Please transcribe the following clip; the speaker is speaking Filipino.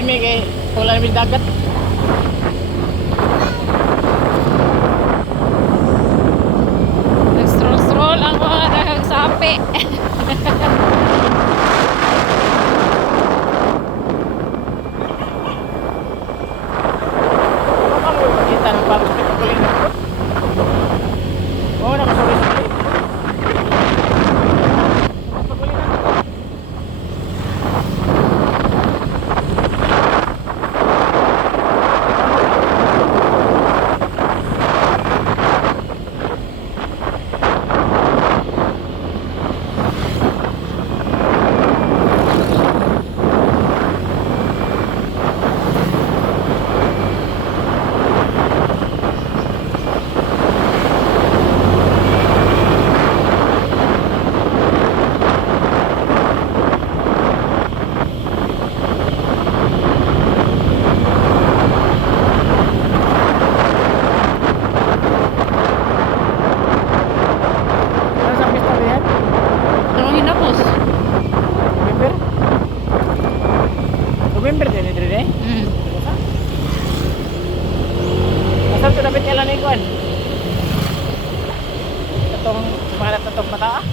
Dili mi kay wala mi dagat. Nag-stroll-stroll ang mga nagsapi. Ano mo makita ng palos ni Kakulina? Oo, nakasulit-sulit. Ano sa pista ba yan? Anong hinapos? November? November din ito rin eh? Masal ko dapat kailan ikuan? Itong mga natatong mata ah?